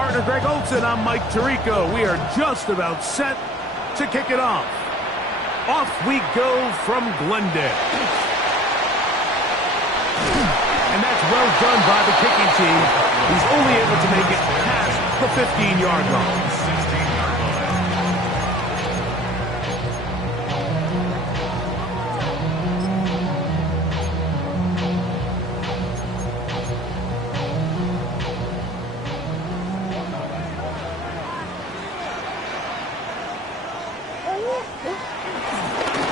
partner Greg Olson, I'm Mike Tirico. We are just about set to kick it off. Off we go from Glendale. And that's well done by the kicking team. He's only able to make it past the 15-yard line.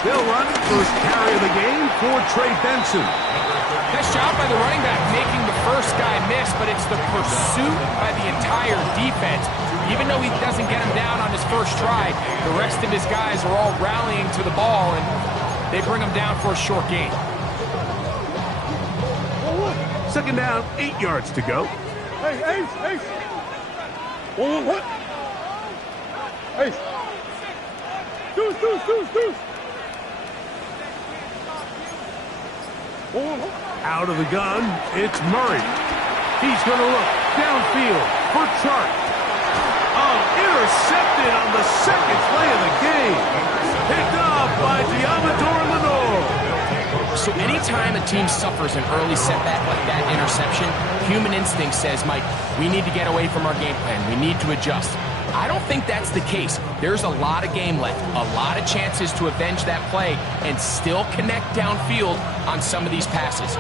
They'll run first carry of the game for Trey Benson. Nice job by the running back making the first guy miss, but it's the pursuit by the entire defense. Even though he doesn't get him down on his first try, the rest of his guys are all rallying to the ball, and they bring him down for a short gain. Second down, 8 yards to go. Hey, Ace! What? Ace! Deuce! Out of the gun, it's Murray. He's going to look downfield for Chark. Oh, intercepted on the second play of the game. Picked up by Diamador Lenore. So anytime a team suffers an early setback like that interception, human instinct says, Mike, we need to get away from our game plan. We need to adjust. I don't think that's the case. There's a lot of game left, a lot of chances to avenge that play and still connect downfield on some of these passes.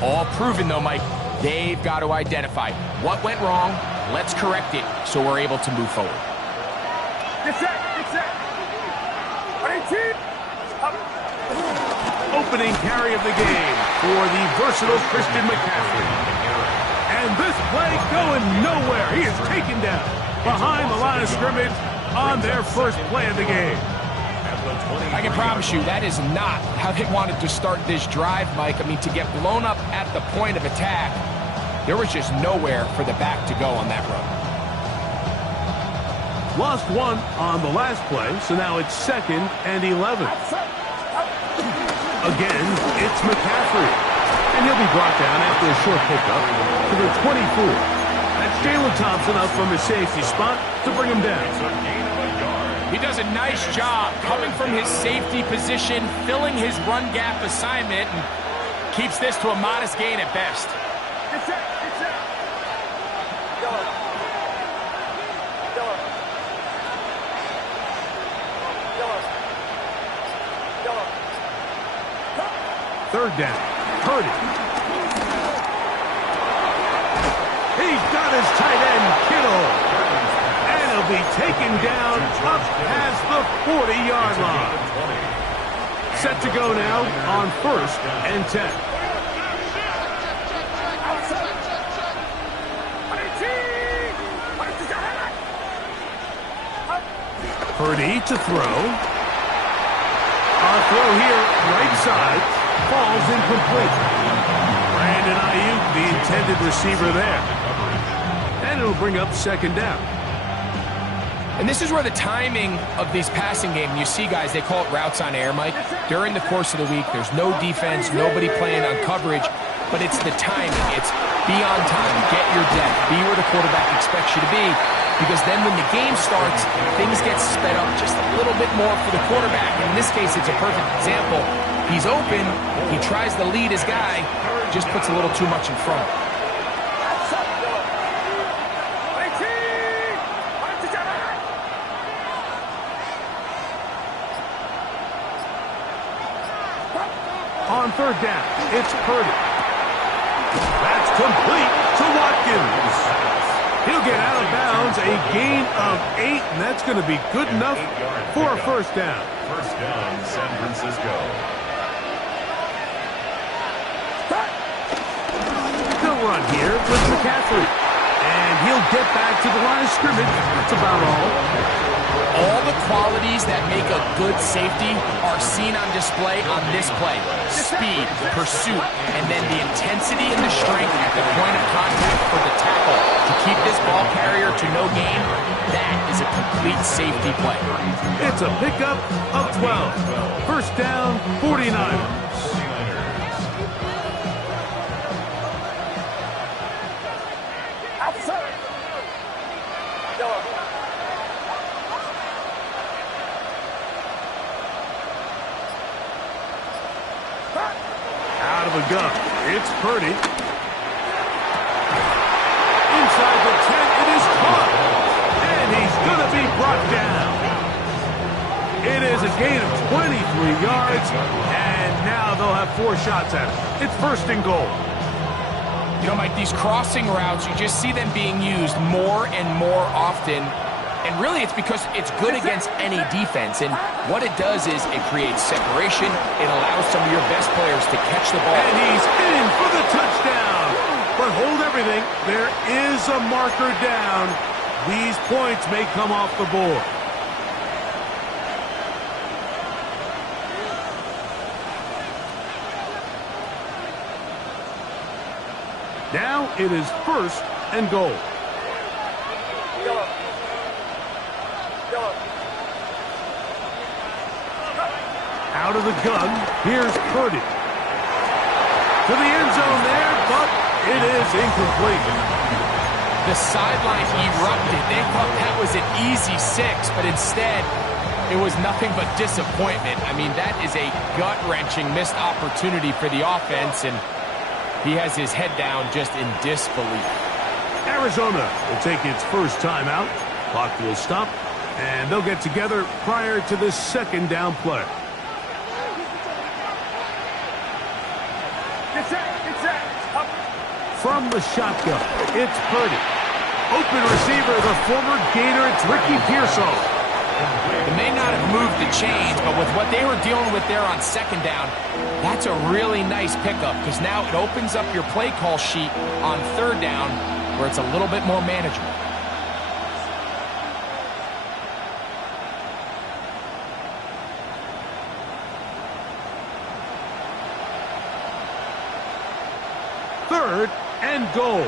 All proven, though, Mike, they've got to identify what went wrong, let's correct it so we're able to move forward. Get set! Opening carry of the game for the versatile Christian McCaffrey. And this play going nowhere. He is taken down behind the line of scrimmage on their first play of the game. I can promise you that is not how they wanted to start this drive, Mike. I mean, to get blown up at the point of attack, there was just nowhere for the back to go on that run. Lost one on the last play, so now it's 2nd and 11. Again, it's McCaffrey. And he'll be brought down after a short pickup to the 24. That's Jalen Thompson up from his safety spot to bring him down. He does a nice job coming from his safety position, filling his run gap assignment, and keeps this to a modest gain at best. Get set! Third down, Purdy. He's got his tight end, Kittle. And he'll be taken down up past the 40-yard line. Set to go now on 1st and 10. Purdy to throw. Our throw here, right side. Falls incomplete. Brandon Ayuk, the intended receiver there. And it'll bring up 2nd down. And this is where the timing of these passing game, you see guys, they call it routes on air, Mike. During the course of the week, there's no defense, nobody playing on coverage, but it's the timing. It's be on time, get your depth, be where the quarterback expects you to be, because then when the game starts, things get sped up just a little bit more for the quarterback. In this case, it's a perfect example. He's open, he tries to lead his guy, just puts a little too much in front. On 3rd down, it's Purdy. That's complete to Watkins. He'll get out of bounds, a gain of 8, and that's going to be good enough for a 1st down. First down, San Francisco. They'll run here with McCaffrey. And he'll get back to the line of scrimmage. That's about all. All the qualities that make a good safety are seen on display on this play. Speed, pursuit, and then the intensity and the strength at the point of contact for the tackle to keep this ball carrier to no gain. That is a complete safety play. It's a pickup of 12. First down, 49ers. of the gun. It's Purdy. Inside the 10, it is caught. And he's going to be brought down. It is a gain of 23 yards, and now they'll have 4 shots at it. It's first and goal. You know, Mike, these crossing routes, you just see them being used more and more often. And really, it's because it's good against any defense. And what it does is it creates separation. It allows some of your best players to catch the ball. And he's in for the touchdown. But hold everything. There is a marker down. These points may come off the board. Now it is first and goal. Out of the gun, here's Purdy. To the end zone there, but it is incomplete. The sideline erupted. They thought that was an easy 6, but instead, it was nothing but disappointment. I mean, that is a gut-wrenching missed opportunity for the offense, and he has his head down just in disbelief. Arizona will take its first timeout. Clock will stop, and they'll get together prior to the second down play. From the shotgun, it's Purdy. Open receiver, the former Gator, it's Ricky Pearsall. They may not have moved the chains, but with what they were dealing with there on second down, that's a really nice pickup because now it opens up your play call sheet on third down where it's a little bit more manageable. Third and goal.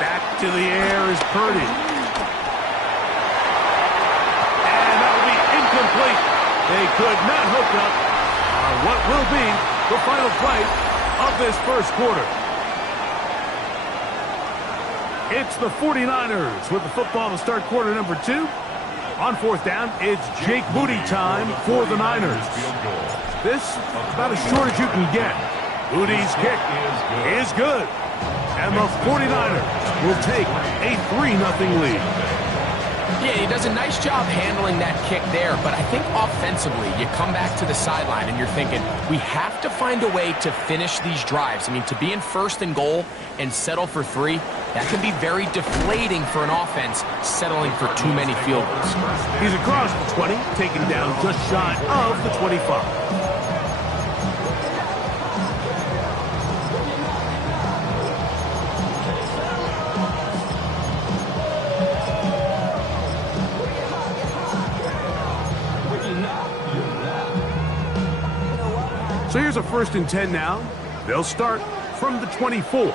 Back to the air is Purdy. And that will be incomplete. They could not hook up on what will be the final play of this first quarter. It's the 49ers with the football to start quarter number 2. On fourth down, it's Jake Moody time for the Niners. This about as short as you can get. Moody's kick is good. And the 49ers will take a 3-0 lead. Yeah, he does a nice job handling that kick there, but I think offensively, you come back to the sideline and you're thinking, we have to find a way to finish these drives. I mean, to be in first and goal and settle for 3, that can be very deflating for an offense settling for too many field goals. He's across the 20, taken down just shy of the 25. So here's a 1st and 10 now. They'll start from the 24.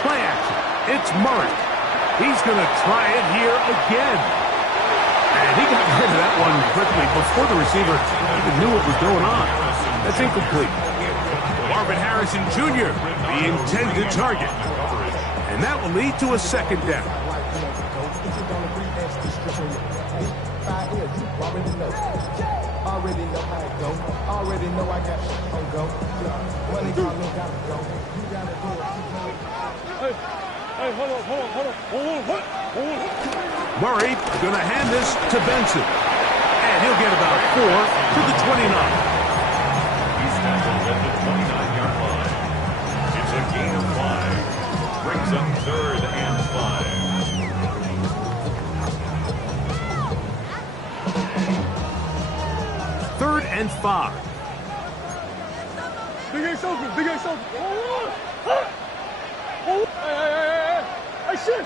Play action. It's Murray. He's going to try it here again. And he got rid of that one quickly before the receiver even knew what was going on. That's incomplete. Marvin Harrison Jr., the intended target. And that will lead to a second down. Already know how it go. Already know I got shit on go. Money gotta go. You gotta do it. Hey, hold on. Murray gonna hand this to Benson. And he'll get about 4 to the 29. He's tackled at the 29-yard line. It's a gain of 5. Brings up 3rd and 5. Third and 5. Big Ace open. Hey, shit.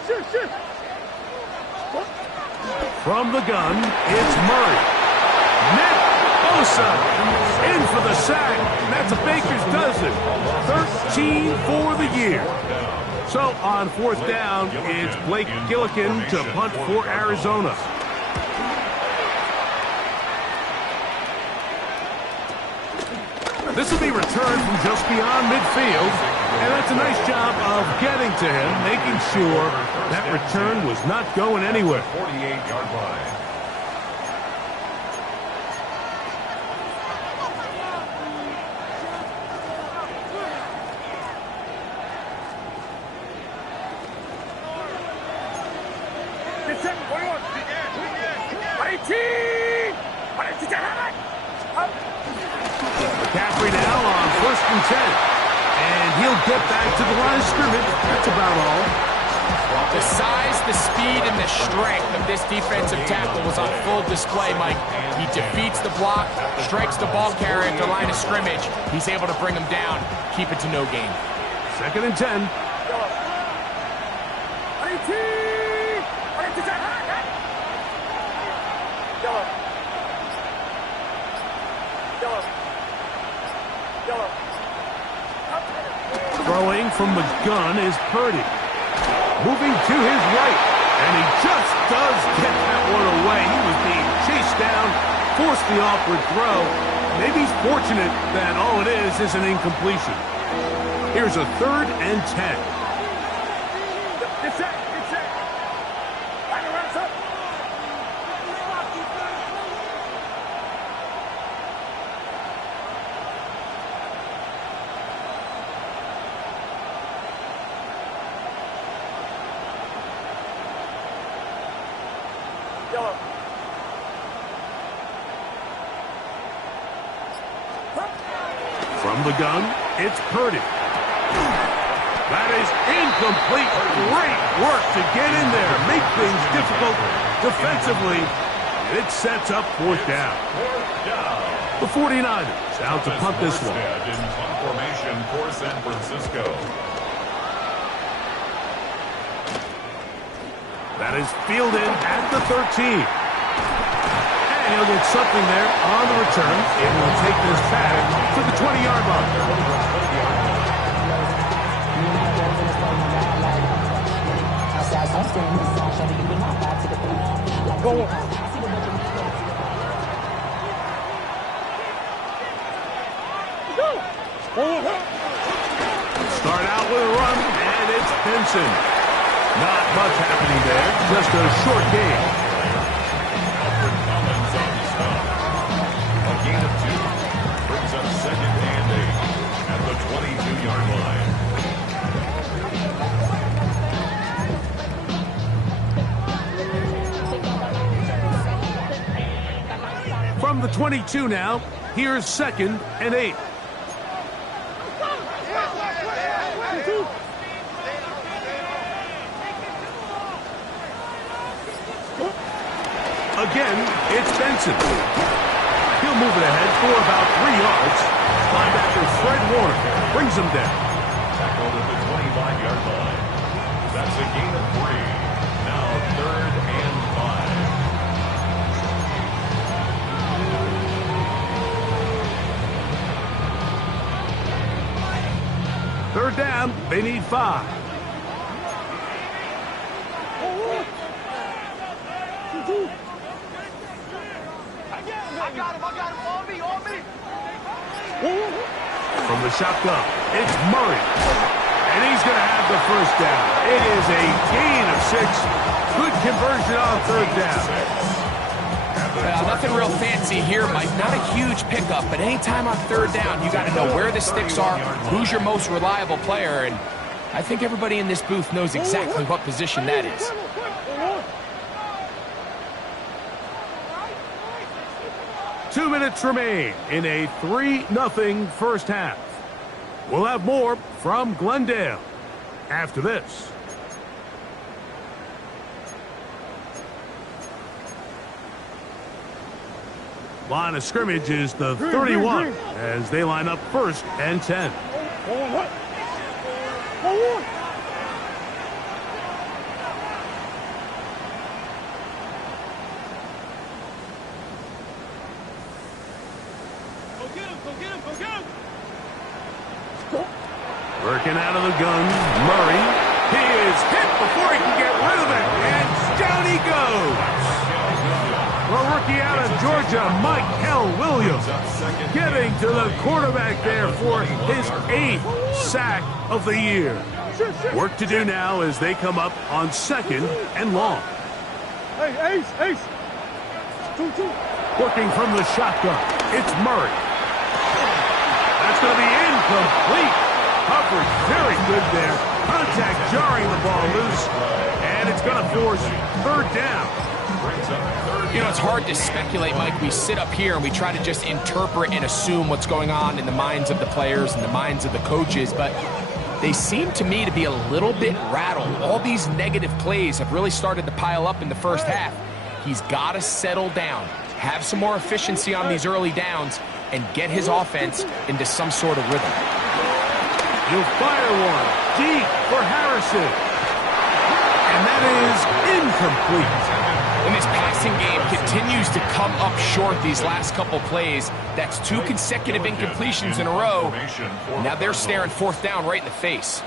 From the gun, it's Murray. Nick Bosa in for the sack. That's a baker's dozen. 13 for the year. So on fourth down, it's Blake Gillikin to punt for Arizona. This will be returned from just beyond midfield, and that's a nice job of getting to him, making sure that return was not going anywhere. 48-yard line. McCaffrey now on 1st and 10. And he'll get back to the line of scrimmage. That's about all. The size, the speed, and the strength of this defensive tackle was on full display, Mike. He defeats the block, strikes the ball carrier at the line of scrimmage. He's able to bring him down, keep it to no gain. 2nd and 10. Throwing from the gun is Purdy. Moving to his right. And he just does get that one away. He was being chased down, forced the awkward throw. Maybe he's fortunate that all it is an incompletion. Here's a 3rd and 10. From the gun, it's Purdy. That is incomplete. Great work to get in there, make things difficult defensively. It sets up 4th down. The 49ers out to punt this one. In punt formation for San Francisco. That is fielded at the 13. And he'll get something there on the return. It will take this back to the 20-yard line. Start out with a run, and it's Benson. Not much happening there, just a short game. Alfred Collins on the stop. A gain of 2 brings up 2nd and 8 at the 22-yard line. From the 22 now, here's 2nd and 8. Again, it's Benson. He'll move it ahead for about 3 yards. Linebacker Fred Warner brings him down. Tackled at the 25-yard line. That's a gain of 3. Now 3rd and 5. 3rd down, they need 5. From the shotgun, it's Murray. And he's going to have the 1st down. It is a gain of 6. Good conversion on 3rd down. Nothing real fancy here, Mike. Not a huge pickup, but anytime on 3rd down, you got to know where the sticks are, who's your most reliable player, and I think everybody in this booth knows exactly what position that is. 2 minutes remain in a 3-0 first half. We'll have more from Glendale after this. Line of scrimmage is the 31 as they line up 1st and 10. Working out of the gun, Murray. He is hit before he can get rid of it, and down he goes. The rookie out of Georgia, Michael Williams, getting to the quarterback there for his 8th sack of the year. Work to do now as they come up on 2nd and long. Hey, Ace. 2-2. Working from the shotgun, it's Murray. That's going to be incomplete. Coverage very good there. Contact jarring the ball loose, and it's going to force 3rd down. You know, it's hard to speculate, Mike. We sit up here and we try to just interpret and assume what's going on in the minds of the players and the minds of the coaches, but they seem to me to be a little bit rattled. All these negative plays have really started to pile up in the first half. He's got to settle down, have some more efficiency on these early downs, and get his offense into some sort of rhythm. He'll fire one deep for Harrison. And that is incomplete. And this passing game continues to come up short these last couple plays. That's 2 consecutive incompletions in a row. Now they're staring 4th down right in the face.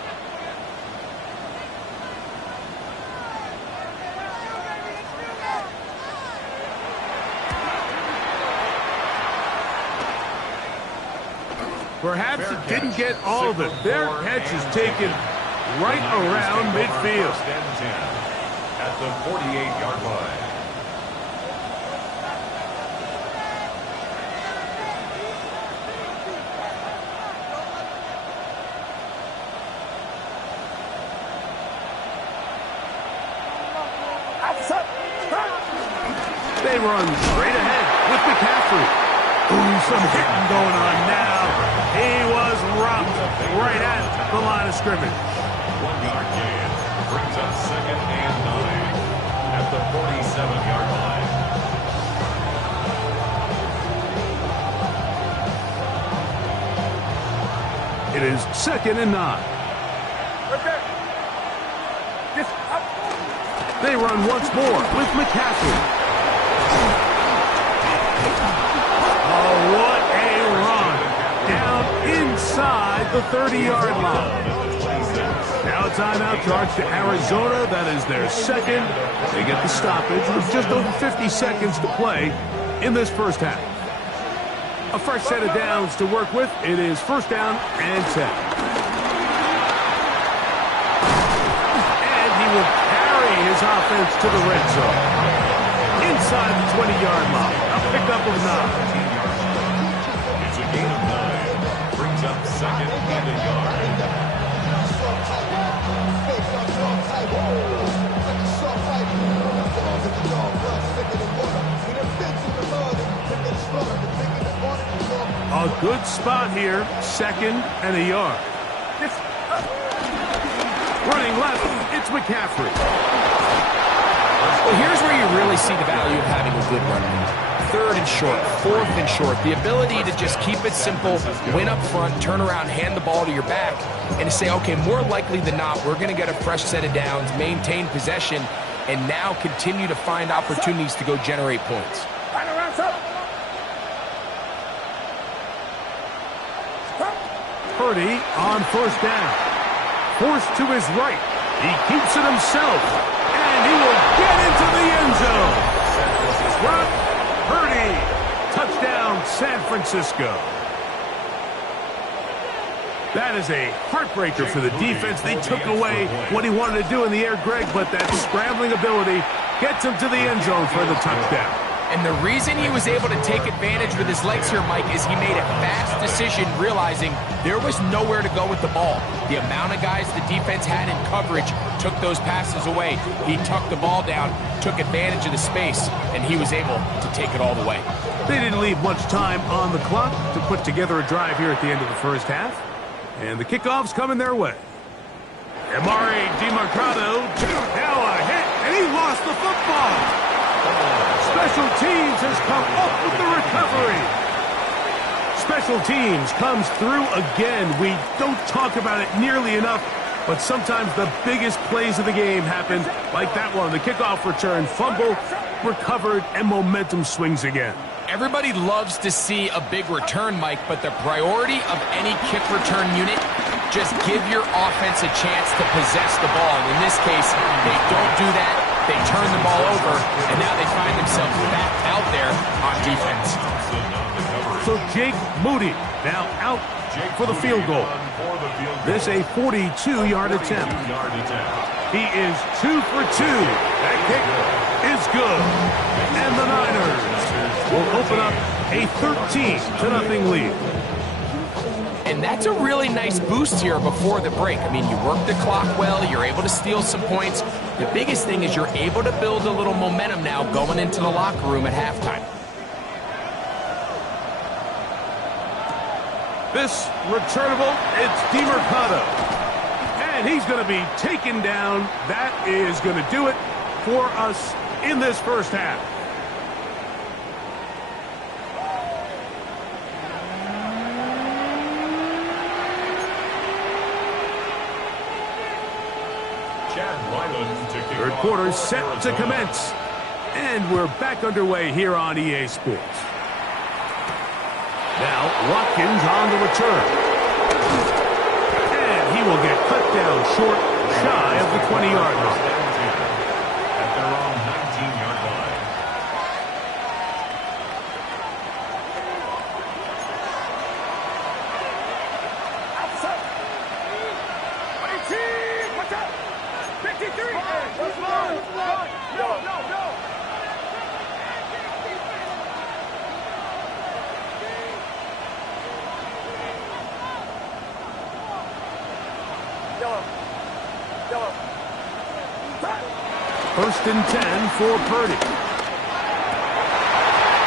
Perhaps it didn't get all of it. Their catch is taken right around midfield. At the 48-yard line. They run straight ahead with McCaffrey. Ooh, some hitting going on now. He was rocked right at the line of scrimmage. 1-yard gain brings up 2nd and 9 at the 47-yard line. It is 2nd and 9. They run once more with McCaffrey. Oh, what a run. Down inside the 30-yard line. Now a timeout charge to Arizona. That is their 2nd. They get the stoppage with just over 50 seconds to play in this first half. A fresh set of downs to work with. It is 1st down and 10. And he will carry his offense to the red zone. Inside the 20-yard line. A pickup of 9. It's a gain of 9. Brings up 2nd and a yard. A good spot here, 2nd and a yard. Running left, it's McCaffrey. Well, here's where you really see the value of having a good run game. 3rd and short, 4th and short. The ability to just keep it simple, win up front, turn around, hand the ball to your back, and to say, okay, more likely than not, we're going to get a fresh set of downs, maintain possession, and now continue to find opportunities to go generate points. Purdy on 1st down. Forced to his right. He keeps it himself. And he will get into the end zone. Brock Purdy. Touchdown, San Francisco. That is a heartbreaker for the defense. They took away what he wanted to do in the air, Greg, but that scrambling ability gets him to the end zone for the touchdown. And the reason he was able to take advantage with his legs here, Mike, is he made a fast decision realizing there was nowhere to go with the ball. The amount of guys the defense had in coverage took those passes away. He tucked the ball down, took advantage of the space, and he was able to take it all the way. They didn't leave much time on the clock to put together a drive here at the end of the first half. And the kickoff's coming their way. Amari DiMercado, now a hit, and he lost the football. Special teams has come up with the recovery. Special teams comes through again. We don't talk about it nearly enough, but sometimes the biggest plays of the game happen like that one. The kickoff return, fumble, recovered, and momentum swings again. Everybody loves to see a big return, Mike, but the priority of any kick return unit, just give your offense a chance to possess the ball. And in this case, they don't do that. They turn the ball over, and now they find themselves back out defense. So Jake Moody now out for the field goal. This a 42-yard attempt. He is 2 for 2. That kick is good. And the Niners will open up a 13-0 lead. And that's a really nice boost here before the break. I mean, you work the clock well, you're able to steal some points. The biggest thing is you're able to build a little momentum now going into the locker room at halftime. This returnable, it's DeMercado. And he's going to be taken down. That is going to do it for us in this first half. Third quarter set to commence. And we're back underway here on EA Sports. Now Watkins on the return. And he will get cut down short, shy of the 20-yard line. At their own 19-yard line. First and 10 for Purdy.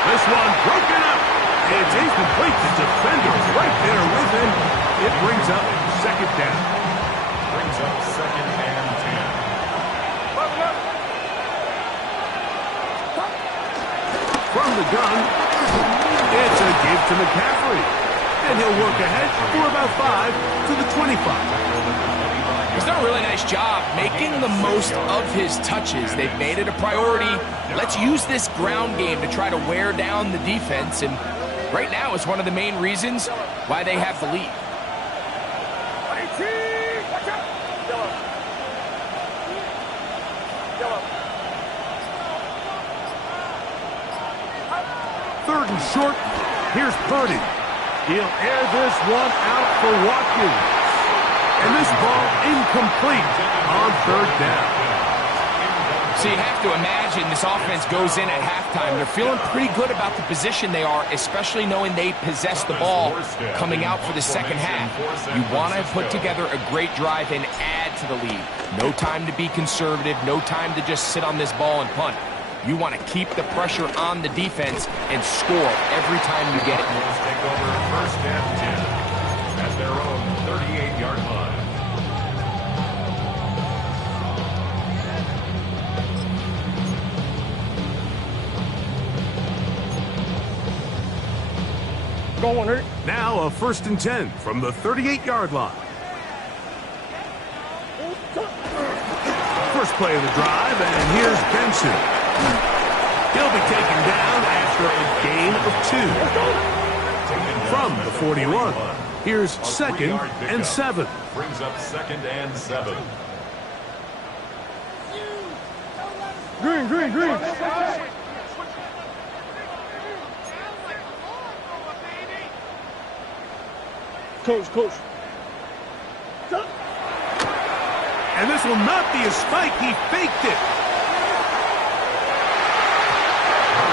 This one broken up. It's incomplete. The defender is right there with him. It brings up second down. Brings up 2nd and 10. From the gun, it's a give to McCaffrey. And he'll work ahead for about 5 to the 25. He's done a really nice job making the most of his touches. They've made it a priority. Let's use this ground game to try to wear down the defense. And right now, it's one of the main reasons why they have the lead. Third and short. Here's Purdy. He'll air this one out for Watkins. And this ball incomplete on third down. So you have to imagine this offense goes in at halftime. They're feeling pretty good about the position they are, especially knowing they possess the ball coming out for the second half. You want to put together a great drive and add to the lead. No time to be conservative, no time to just sit on this ball and punt. You want to keep the pressure on the defense and score every time you get it. Take over 1st and 10 at their own 38-yard line. Going hurt. Now a 1st and 10 from the 38-yard line. First play of the drive, and here's Benson. He'll be taken down after a gain of 2. From the 41, here's 2nd and 7. Brings up 2nd and 7. Green. Coach. And this will not be a spike. He faked it.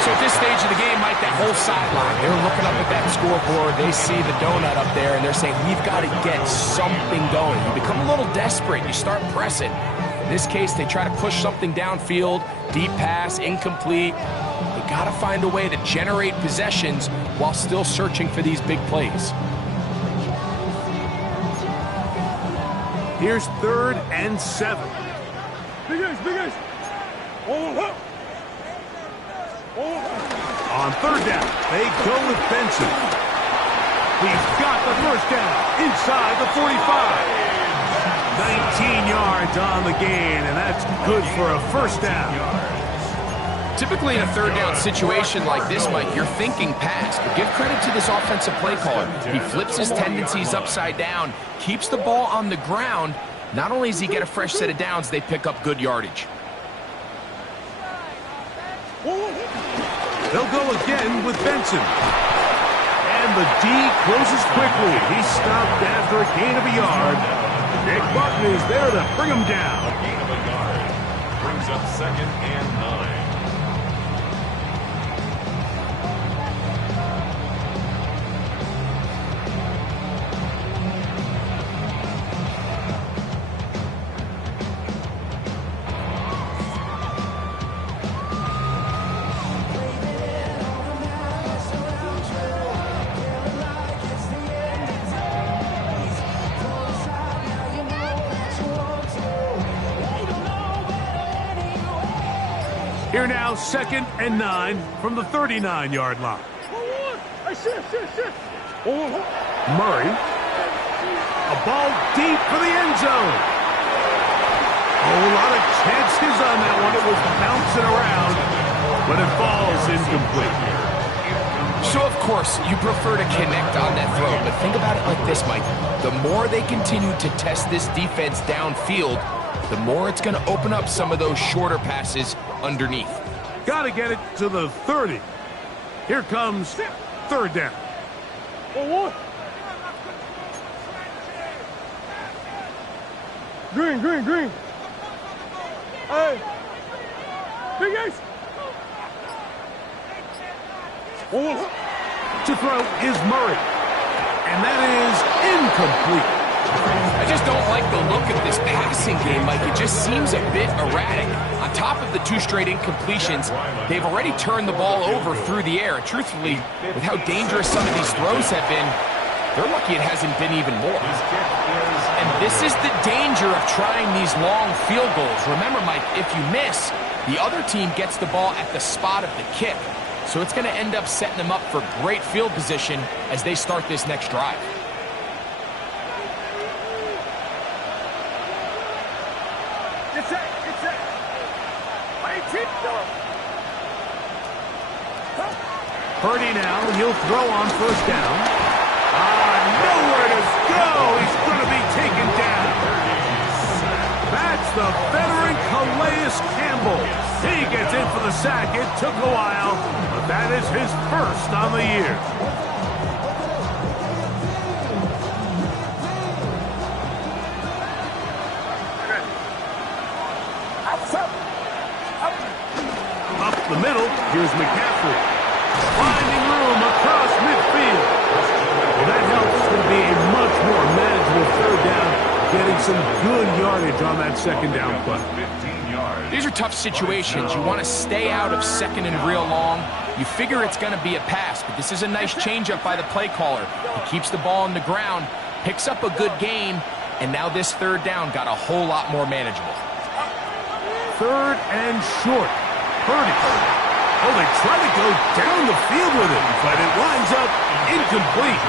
So at this stage of the game, Mike, that whole sideline, they're looking up at that scoreboard. They see the donut up there, and they're saying, we've got to get something going. You become a little desperate. You start pressing. In this case, they try to push something downfield, deep pass, incomplete. They got to find a way to generate possessions while still searching for these big plays. Here's 3rd and 7. Big Ace. On 3rd down, they go with Benson. He's got the first down inside the 45. 19 yards on the gain, and that's good for a first down. Typically in a 3rd down situation like this, Mike, you're thinking pass, but give credit to this offensive play caller. He flips his tendencies upside down, keeps the ball on the ground. Not only does he get a fresh set of downs, they pick up good yardage. They'll go again with Benson. And the D closes quickly. He's stopped after a gain of a yard. Nick Martin is there to bring him down. A gain of a yard. Brings up 2nd and 9. Here now, 2nd and 9 from the 39-yard line. Hey, shift. Murray. A ball deep for the end zone. A whole lot of chances on that one. It was bouncing around, but it falls incomplete. So, of course, you prefer to connect on that throw, but think about it like this, Mike. The more they continue to test this defense downfield, the more it's going to open up some of those shorter passes underneath. Got to get it to the 30. Here comes 3rd down. Green. Hey. Big Ace. To throw is Murray. And that is incomplete. I just don't like the look of this passing game, Mike. It just seems a bit erratic. On top of the 2 straight incompletions, they've already turned the ball over through the air. Truthfully, with how dangerous some of these throws have been, they're lucky it hasn't been even more. And this is the danger of trying these long field goals. Remember, Mike, if you miss, the other team gets the ball at the spot of the kick. So it's going to end up setting them up for great field position as they start this next drive. Purdy now, he'll throw on 1st down. Nowhere to go. He's going to be taken down. That's the veteran Calais Campbell. He gets in for the sack. It took a while, but that is his 1st on the year. Up the middle, here's McCaffrey. Finding room across midfield. Well, that helps. It's going to be a much more manageable 3rd down, getting some good yardage on that 2nd down play. 15 yards. These are tough situations. You want to stay out of 2nd and real long. You figure it's going to be a pass, but this is a nice changeup by the play caller. He keeps the ball on the ground, picks up a good gain, and now this 3rd down got a whole lot more manageable. 3rd and short. Purdy. Oh, they try to go down the field with it, but it winds up incomplete.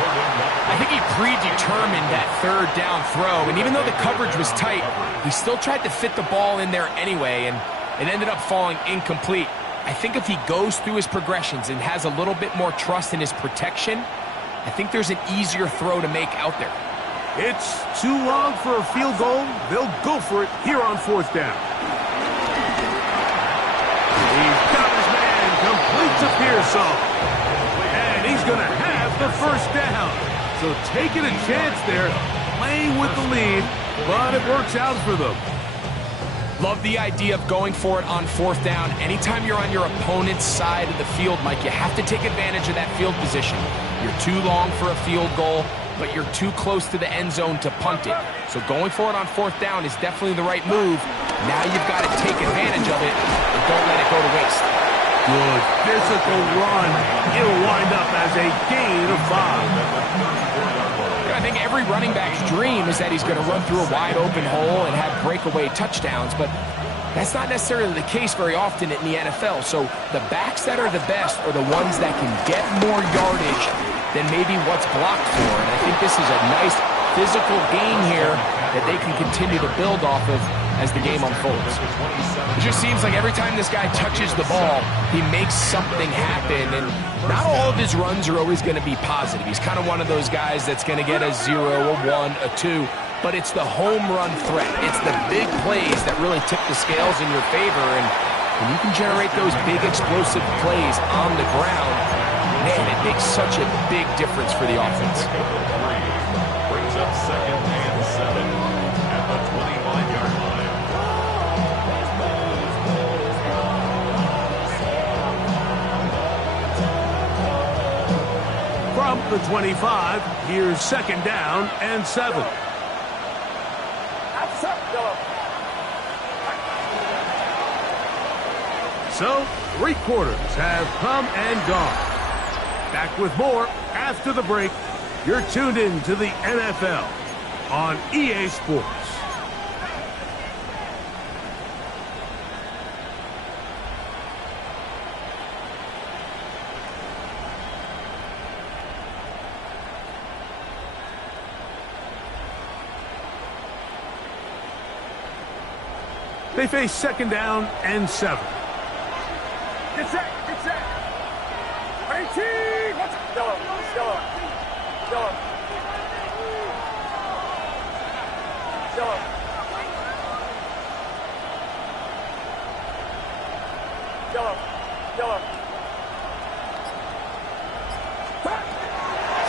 I think he predetermined that 3rd down throw, and even though the coverage was tight, he still tried to fit the ball in there anyway, and it ended up falling incomplete. I think if he goes through his progressions and has a little bit more trust in his protection, I think there's an easier throw to make out there. It's too long for a field goal. They'll go for it here on 4th down. He's got his man, complete to Pearsall. And he's going to have the 1st down. So taking a chance there, playing with the lead, but it works out for them. Love the idea of going for it on 4th down. Anytime you're on your opponent's side of the field, Mike, you have to take advantage of that field position. You're too long for a field goal, but you're too close to the end zone to punt it. So going for it on 4th down is definitely the right move. Now you've got to take advantage of it and don't let it go to waste. Good physical run. It'll wind up as a gain of 5. I think every running back's dream is that he's going to run through a wide open hole and have breakaway touchdowns, but that's not necessarily the case very often in the NFL. So the backs that are the best are the ones that can get more yardage than maybe what's blocked for. And I think this is a nice physical gain here that they can continue to build off of as the game unfolds. It just seems like every time this guy touches the ball, he makes something happen, and not all of his runs are always going to be positive. He's kind of one of those guys that's going to get a 0, a 1, a 2, but it's the home run threat. It's the big plays that really tip the scales in your favor, and When you can generate those big explosive plays on the ground, man, it makes such a big difference for the offense. Brings up 2nd and 7 at the 25-yard line. From the 25, here's 2nd down and 7. So, 3 quarters have come and gone. Back with more after the break. You're tuned in to the NFL on EA Sports. They face 2nd down and 7. Get set, get set. 18. Watch it. Go, go, go. Go. Go, go.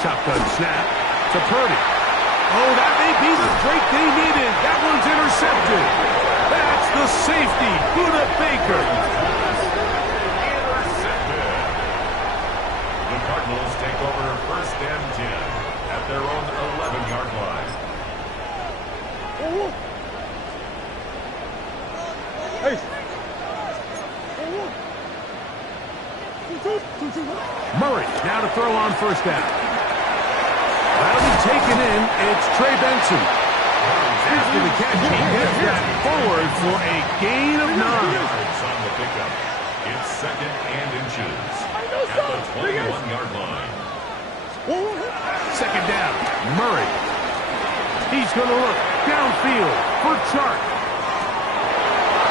Shotgun snap to Purdy. Oh, that may be the break they needed. That one's intercepted. That's the safety, Budda Baker. The Cardinals take over 1st and 10 at their own 11-yard line. Hey. Murray now to throw on 1st down. That'll be taken in. It's Trey Benson. After the catch, he gets that forward for a gain of 9. Yards on the pickup. It's 2nd and inches at the 21-yard line. 2nd down, Murray. He's going to look downfield for Chark.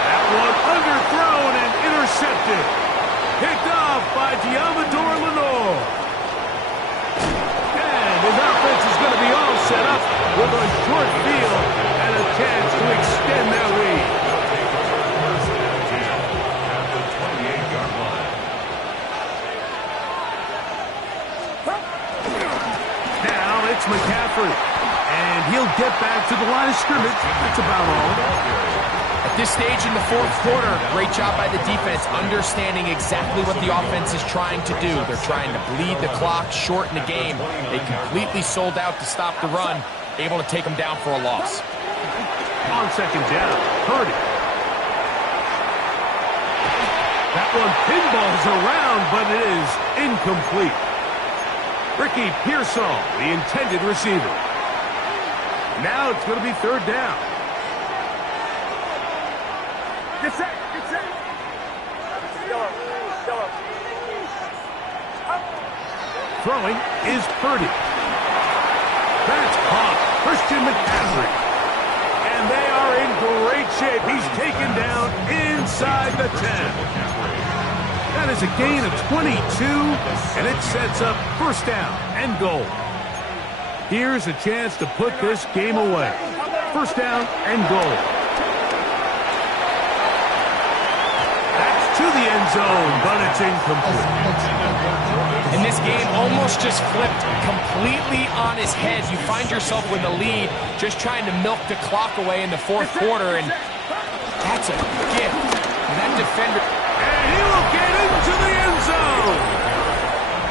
That one underthrown and intercepted. Picked off by Diamador Lenore. And his offense is going to be all set up with a short field and a chance to extend their lead. At the 28-yard line. Now it's McCaffrey. And he'll get back to the line of scrimmage. That's about all. At this stage in the 4th quarter, great job by the defense, understanding exactly what the offense is trying to do. They're trying to bleed the clock, shorten the game. They completely sold out to stop the run, able to take them down for a loss. On 2nd down, Purdy. That one pinballs around, but it is incomplete. Ricky Pearsall, the intended receiver. Now it's going to be 3rd down. Get set, get set. Go, go. Throwing is Purdy. That's caught. Christian McCaffrey. And they are in great shape. He's taken down inside the 10. That is a gain of 22, and it sets up 1st down and goal. Here's a chance to put this game away. 1st down and goal. To the end zone, but it's incomplete. And this game almost just flipped completely on his head. You find yourself with the lead, just trying to milk the clock away in the 4th quarter, and that's a gift. And that defender... And he will get into the end zone!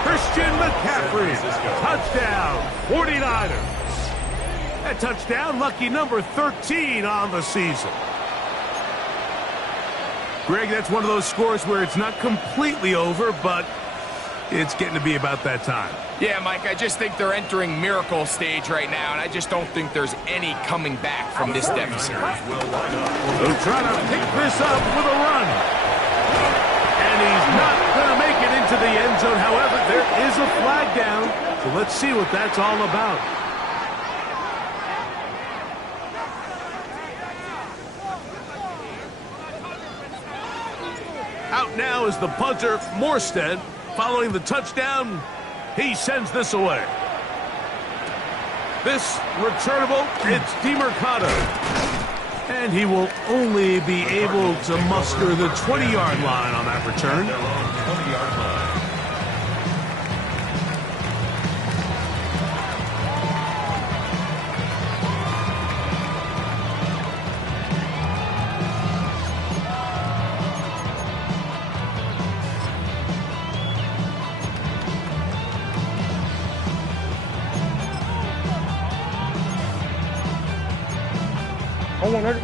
Christian McCaffrey, touchdown, 49ers. That touchdown, lucky number 13 on the season. Greg, that's one of those scores where it's not completely over, but it's getting to be about that time. Yeah, Mike, I just think they're entering miracle stage right now, and I just don't think there's any coming back from this deficit. They'll try to pick this up with a run. And he's not going to make it into the end zone. However, there is a flag down, so let's see what that's all about. Out now is the punter, Morstead. Following the touchdown, he sends this away. This returnable, it's DeMercado. And he will only be able to muster the 20-yard line on that return. Their own 20-yard line. Hold on, Eddie. On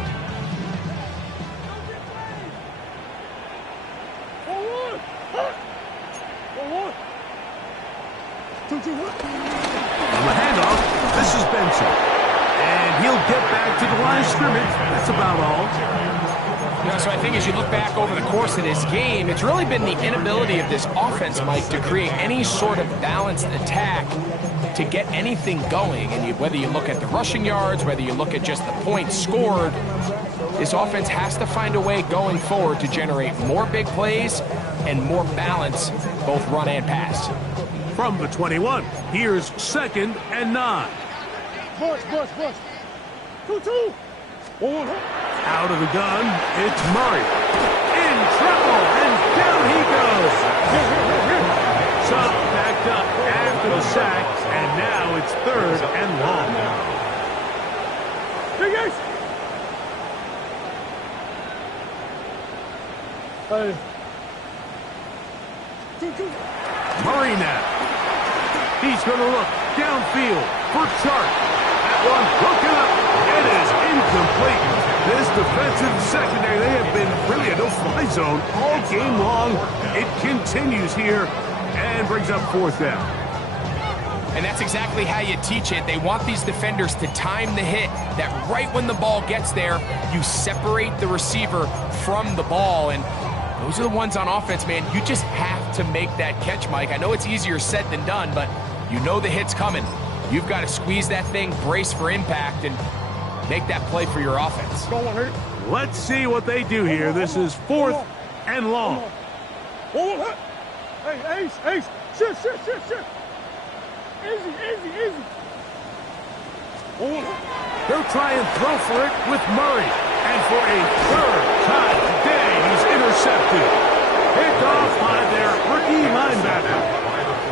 the handoff, this is Benson. And he'll get back to the line of scrimmage. That's about all. You know, so I think as you look back over the course of this game, it's really been the inability of this offense, Mike, to create any sort of balanced attack to get anything going. And whether you look at the rushing yards, whether you look at just the points scored, this offense has to find a way going forward to generate more big plays and more balance, both run and pass. From the 21, here's 2nd and 9. Bush. 2-2. Out of the gun, it's Murray. In trouble, and down he goes. Chubb backed up after the sack, and now it's 3rd and long. Hey, guys. Hey. 2-2. Murray now. He's going to look downfield for Chark. That one broken up. It is incomplete. This defensive secondary, they have been really a no-fly zone all game long. It continues here and brings up 4th down. And that's exactly how you teach it. They want these defenders to time the hit, that right when the ball gets there, you separate the receiver from the ball. And those are the ones on offense, man. You just have to make that catch, Mike. I know it's easier said than done, but you know the hit's coming. You've got to squeeze that thing, brace for impact, and make that play for your offense. Let's see what they do here. This is 4th and long. Hey, Ace. Shift. Easy. They'll try and throw for it with Murray. And for a 3rd time today, he's intercepted. Picked off by their rookie linebacker.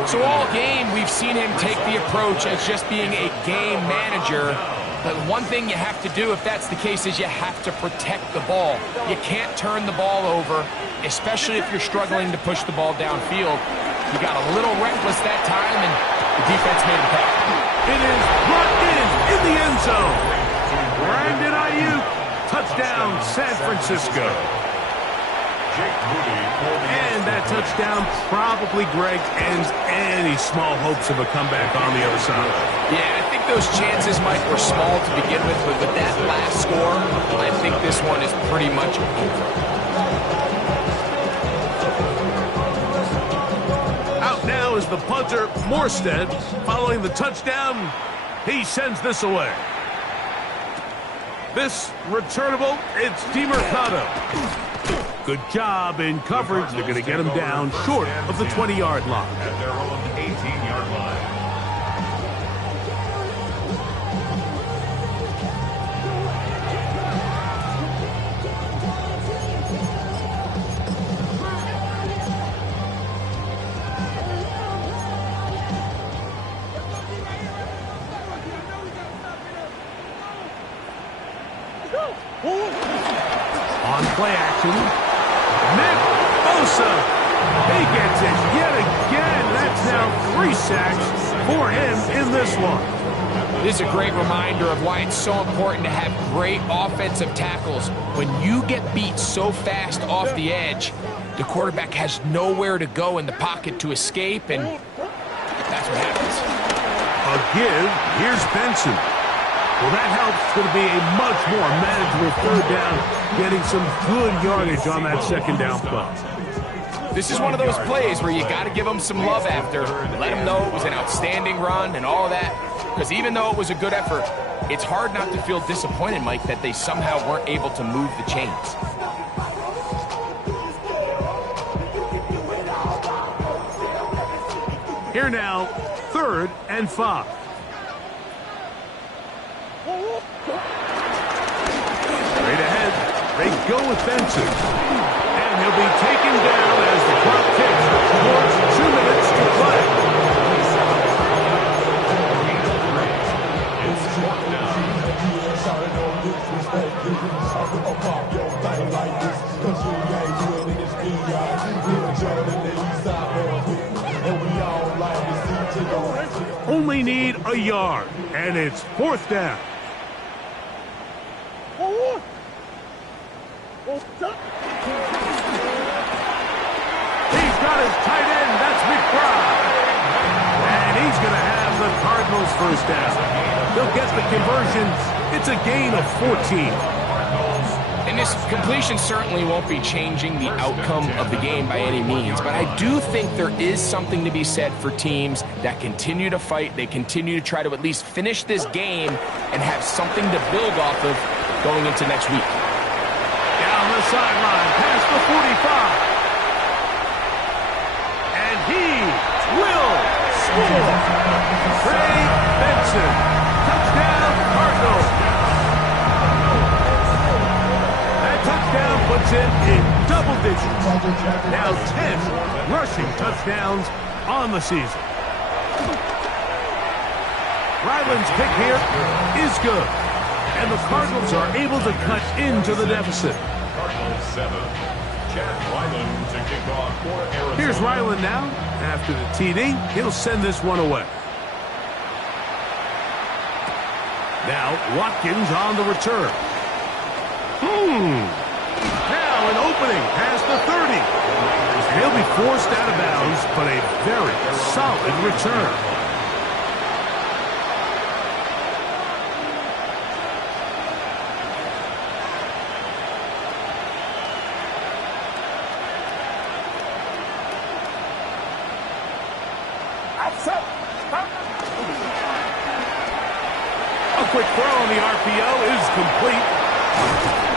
So all game, we've seen him take the approach as just being a game manager. But one thing you have to do if that's the case is you have to protect the ball. You can't turn the ball over, especially if you're struggling to push the ball downfield. He got a little reckless that time, and the defense made him pay. It is brought in the end zone. Brandon Ayuk, touchdown San Francisco. And that touchdown probably, Greg, ends any small hopes of a comeback on the other side. Yeah, I think those chances, Mike, were small to begin with, but with that last score, I think this one is pretty much over. Out now is the punter, Morstead. Following the touchdown, he sends this away. This returnable, it's DeMercado. Good job in coverage. They're going to get him down short of the 20-yard line. At their own 18-yard line. On play action, Nick Bosa. He gets it yet again. That's now 3 sacks for him in this one. This is a great reminder of why it's so important to have great offensive tackles. When you get beat so fast off the edge, the quarterback has nowhere to go in the pocket to escape, and that's what happens. A give. Here's Benson. Well, that helps. It's going to be a much more manageable 3rd down, getting some good yardage on that 2nd down play. This is one of those plays where you got to give them some love after. Let them know it was an outstanding run and all of that. Because even though it was a good effort, it's hard not to feel disappointed, Mike, that they somehow weren't able to move the chains. Here now, 3rd and 5. Straight ahead, they go with Benson. And he'll be taken down as the clock ticks towards 2 minutes to play. It's fourth down. Only need a yard, and it's fourth down. He's got his tight end, that's McBride. And he's going to have the Cardinals first down. They'll get the conversion. It's a gain of 14. And this completion certainly won't be changing the outcome of the game by any means, but I do think there is something to be said for teams that continue to fight. They continue to try to at least finish this game and have something to build off of going into next week. Down the sideline, past the 45. And he will score. Trey Benson. Touchdown, Cardinals. That touchdown puts him in double digits. Now 10 rushing touchdowns on the season. Ryland's pick here is good. And the Cardinals are able to cut into the deficit. Cardinals 7. Chad Ryland to kick off for Arizona. Here's Ryland now. After the TD, he'll send this one away. Now Watkins on the return. Now an opening past the 30. And he'll be forced out of bounds, but a very solid return. A quick throw on the RPO is complete.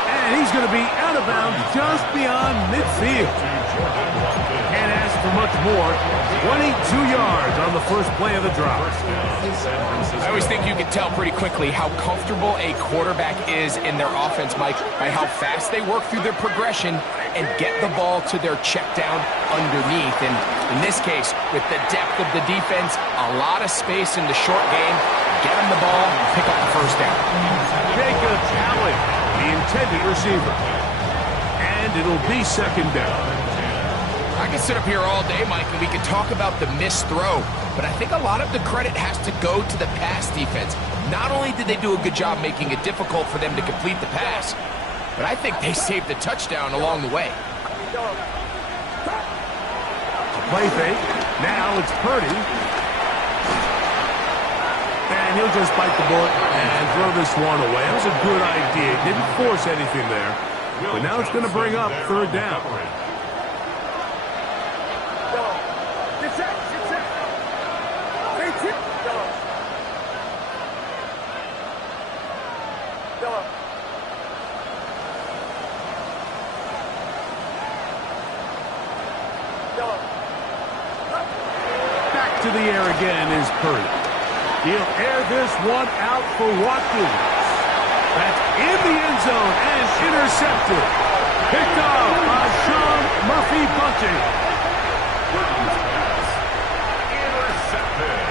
And he's going to be out of bounds just beyond midfield. Can't ask for much more. 22 yards on the first play of the drop. I always think you can tell pretty quickly how comfortable a quarterback is in their offense, Mike, by how fast they work through their progression and get the ball to their check down underneath. And in this case, with the depth of the defense, a lot of space in the short game, get them the ball and pick up the first down. Jacob Allen, the intended receiver. And it'll be second down. I can sit up here all day, Mike, and we can talk about the missed throw, but I think a lot of the credit has to go to the pass defense. Not only did they do a good job making it difficult for them to complete the pass, but I think they saved the touchdown along the way. A play fake. Now it's Purdy. And he'll just bite the bullet and throw this one away. That was a good idea. Didn't force anything there. But now it's going to bring up third down. Back to the air again is Purdy. He'll air this one out for Watkins. That's in the end zone and intercepted. Picked off by Sean Murphy-Bunting. Intercepted.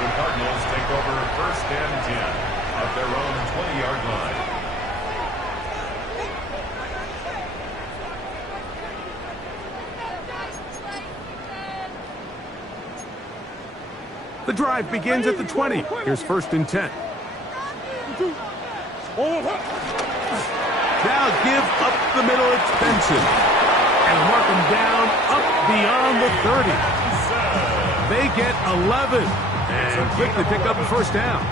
The Cardinals take over first and 10 at their own 20-yard line. The drive begins at the 20. Here's first and 10. Now give up the middle. It's Benson. And mark him down up beyond the 30. They get 11. And quickly pick up a first down.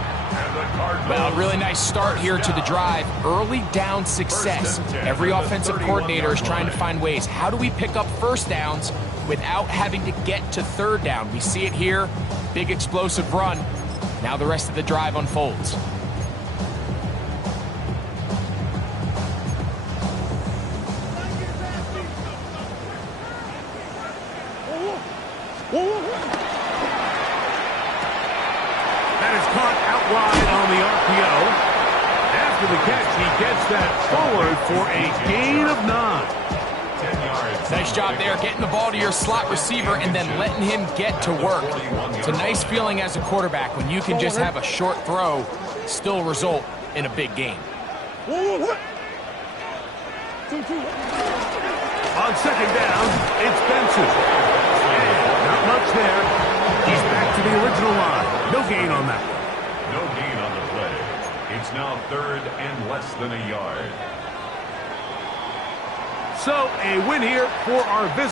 Well, really nice start here to the drive. Early down success. Every offensive coordinator is trying to find ways. How do we pick up first downs without having to get to third down? We see it here. Big explosive run. Now the rest of the drive unfolds. That is caught out wide on the RPO. after the catch, he gets that forward for a gain of 9. 10 yards. Nice job there, getting the ball to your slot receiver and then letting him get to work. It's a nice feeling as a quarterback when you can just have a short throw still result in a big game. On second down, it's Benson. And not much there. He's back to the original line. No gain on that. No gain on the play. It's now 3rd and less than a yard. So a win here for our visitors.